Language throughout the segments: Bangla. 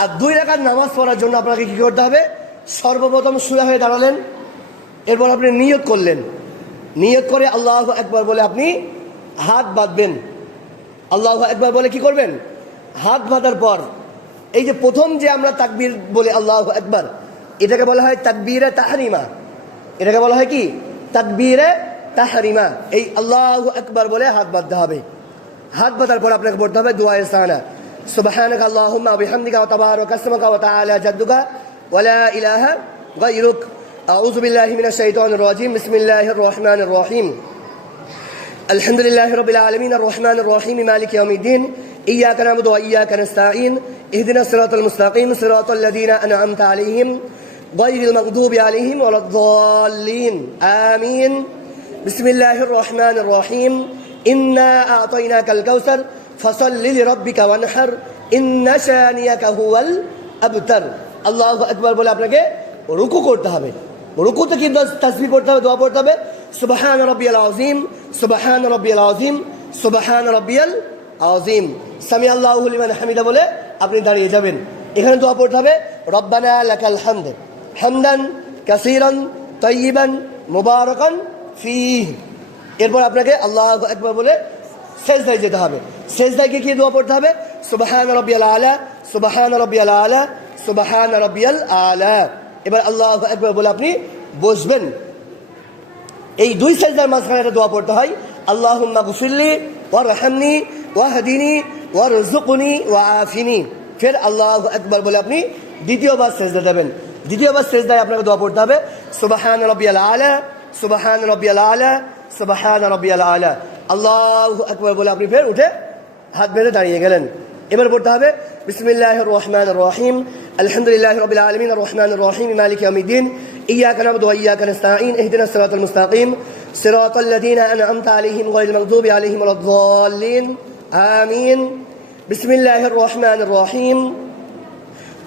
আর 2 রাকাত নামাজ পড়ার জন্য আপনাকে কী করতে হবে? সর্বপ্রথম সোজা হয়ে দাঁড়ালেন, এরপর আপনি নিয়ত করলেন, নিয়ত করে আল্লাহু আকবার বলে আপনি হাত বাঁধবেন। আল্লাহু আকবার বলে কি করবেন? হাত বাঁধার পর এই যে প্রথম যে আমরা তাকবীর বলে আল্লাহু আকবার, এটাকে বলা হয় তাকবীরে তাহরিমা। এটাকে বলা হয় কি? তাকবীরে তাহরিমা। এই আল্লাহু আকবার বলে হাত বাঁধতে হবে। হাত বাঁধার পর আপনাকে পড়তে হবে দুআয়ে ইস্তিআনা, সুবহানাকা আল্লাহুম্মা ওয়া বিহামদিকা ওয়া তাবারাকা ইসমুকা ওয়া তাআলা জাদ্দুকা ওয়া লা ইলাহা গায়রুক, আউযু বিল্লাহি মিনাশ শাইতানির রাজীম, বিসমিল্লাহির রহমানির রহিম, আলহামদুলিল্লাহি রাব্বিল আলামিন, আর রহমানির রহিম, মালিকি ইয়াউমিদ্দিন, ইয়্যাকা না'বুদু ওয়া ইয়্যাকা নাস্তাঈন, ইহদিনাস সিরাতাল মুস্তাকিম, সিরাতাল লাযীনা আন'আমতা আলাইহিম গায়রিল মাগদুবি আলাইহিম ওয়ালাদ-দাল্লিন, আমিন। বিসমিল্লাহির রহমানির রহিম, ইন্না আ'তাইনাকাল কাউসার ফাসাল্লি লিরাব্বিকা ওয়ানহার, ইন্না শানিয়াকা হুয়াল আবতার। আল্লাহু আকবার বলে আপনাকে রুকু করতে হবে। রুকুতে কি তাসবিহ করতে হবে, দোয়া পড়তে হবে, সুবহান রাব্বিয়াল আযীম, সুবহান রাব্বিয়াল আযীম, সুবহান রাব্বিয়াল আযীম, সামি আল্লাহু লিমান হামিদা বলে আপনি দাঁড়িয়ে যাবেন। এখানে দোয়া পড়তে হবে রব্বানা লাকাল হামদ হামদান কাসীরান তাইয়িবান মুবারাকান ফীহি। এরপর আপনাকে আল্লাহু আকবার বলে সেজদায় যেতে হবে। সেজদায় গিয়ে কি দোয়া পড়তে হবে? সুবহান রাব্বিয়াল আলা, সুবহান রাব্বিয়াল আলা, সুবহান রাব্বিয়াল আলা। এবার আল্লাহু আকবার বলে আপনি বসবেন। এই 2 সেজদার মাঝখানে একটা দোয়া পড়তে হয়, আল্লাহুম্মা গফিরলি ওয়ারহামনি ওয়াহদিনি ওয়ারযুকনি ওয়াআফিনি। ফের আল্লাহু আকবার বলে আপনি দ্বিতীয়বার সেজদা দেবেন। দ্বিতীয়বার সেজদায় আপনাকে দোয়া পড়তে হবে সুবহান রাব্বিয়াল আলা, সুবহান রাব্বিয়াল আলা, সুবহান রাব্বিয়াল আলা। আল্লাহু আকবার বলে আপনি ফের উঠে হাত বেঁধে দাঁড়িয়ে গেলেন। এবার পড়তে হবে বিসমিল্লাহির রহমানির রহিম, আলহামদুলিল্লাহি রাব্বিল আলামিন, আর রহমানির রহিম, মালিকি ইয়াউমিদ্দিন, ইয়্যাকা না'বুদু ওয়া ইয়্যাকা নাস্তাঈন, ইহদিনাস সিরাতাল মুস্তাকিম, সিরাতাল লাযীনা আন'আমতা আলাইহিম গায়রিল মাগদুবি আলাইহিম ওয়ালাদ-দাল্লিন, আমিন। বিসমিল্লাহির রহমানির রহিম,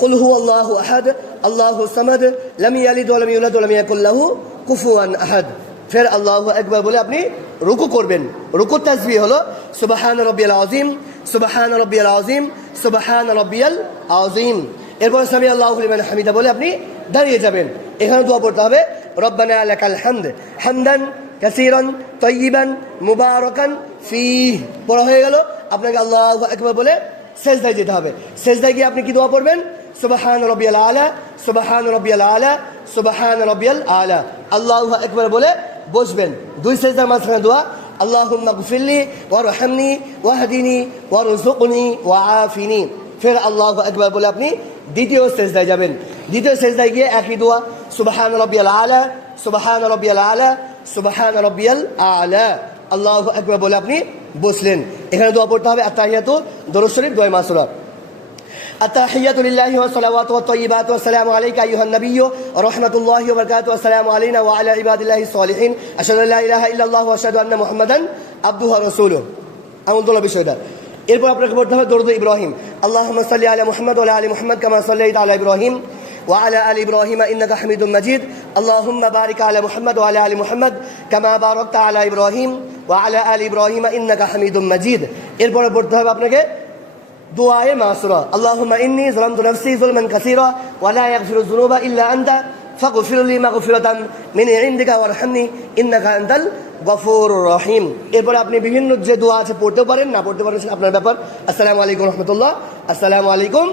কুল হুয়াল্লাহু আহাদ, আল্লাহুস সামাদ, লাম ইয়ালিদ ওয়া লাম ইউলাদ ওয়া লাম ইয়াকুল লাহু কুফুয়ান আহাদ। ফের আল্লাহু আকবার বলে আপনি রুকু করবেন। রুকুর তাসবিহ হলো সুবহান রাব্বিয়াল আযীম, সুবহান রাব্বিয়াল আযীম, সুবহান রাব্বিয়াল আযীম। এরপর সামি আল্লাহু লিমান হামিদা বলে আপনি দাঁড়িয়ে যাবেন। এখানে দোয়া পড়তে হবে রব্বানা লাকাল হামদ হামদান কাসীরান তাইয়িবান মুবারাকান ফীহি। পড়া হয়ে গেল। আপনাকে আল্লাহু আকবার বলে সেজদায় যেতে হবে। সেজদায় গিয়ে আপনি কি দোয়া পড়বেন? সুবহান রাব্বিয়াল আলা, সুবহান রাব্বিয়াল আলা, সুবহান রাব্বিয়াল আলা। আল্লাহু আকবার বলে বসবেন। 2 সেজদার মাঝখানে দোয়া, আল্লাহুম্মা গফিরলি ওয়ারহামনি ওয়াহদিনি ওয়ারযুকনি ওয়াআফিনি। ফের আল্লাহু আকবার বলে আপনি দ্বিতীয় সেজদায় যাবেন। দ্বিতীয় সেজদায় গিয়ে একই দোয়া, সুবহান রাব্বিয়াল আলা, সুবহান রাব্বিয়াল আলা, সুবহান রাব্বিয়াল আলা। আল্লাহু আকবার বলে আপনি বসলেন। এখানে দোয়া পড়তে হবে আত্তাহিয়াতু, দরুদ শরীফ, দোয়া মাসুরা। আত্তাহিয়াতু লিল্লাহি ওয়া সালাওয়াতু ওয়াত তাইয়্যিবাতু ওয়া সালামু আলাইকা আইয়ুহান নাবিয়্যু ওয়া রাহমাতুল্লাহি ওয়া বারাকাতুহু ওয়া সালামু আলাইনা ওয়া আলা ইবাদিল্লাহিস সালিহিন, আশহাদু আল্লা ইলাহা ইল্লাল্লাহু ওয়া আশহাদু আন্না মুহাম্মাদান আবদুহু ওয়া রাসূলুহু। আমুদুল্লাহ বিষয়টা। এরপর আপনাকে পড়তে হবে দরুদ ইব্রাহিম, আল্লাহুম্মা সাল্লি আলা মুহাম্মাদ ওয়া আলা আলি মুহাম্মাদ কামা সাল্লাইতা আলা ইব্রাহিম ওয়া আলা আলি ইব্রাহিম ইন্নাকা হামিদুম মাজিদ, আল্লাহুম্মা বারিক আলা মুহাম্মাদ ওয়া আলা আলি মুহাম্মাদ কামা বারাকতা আলা ইব্রাহিম ওয়া আলা আলি ইব্রাহিম ইন্নাকা হামিদুম মাজিদ। এরপর পড়তে হবে আপনাকে দুআয়ে মাসুরা, আল্লাহুম্মা ইন্নী যালামতু নাফসি যুলমান কাসীরা ওয়া লা ইয়াগফিরুয যুনুবা ইল্লা আনতা ফাগফিরলি মাগফিরাতাম মিন ইনদিকা ওয়ারহামনি ইন্নাকা আনতাল গফুরুর রহিম। এরপর আপনি বিভিন্ন যে দোয়া আছে পড়তে পারেন, না পড়তে পারেন আপনার ব্যাপার। আসসালামু আলাইকুম রহমতুল্লাহ। আসসালামু আলাইকুম।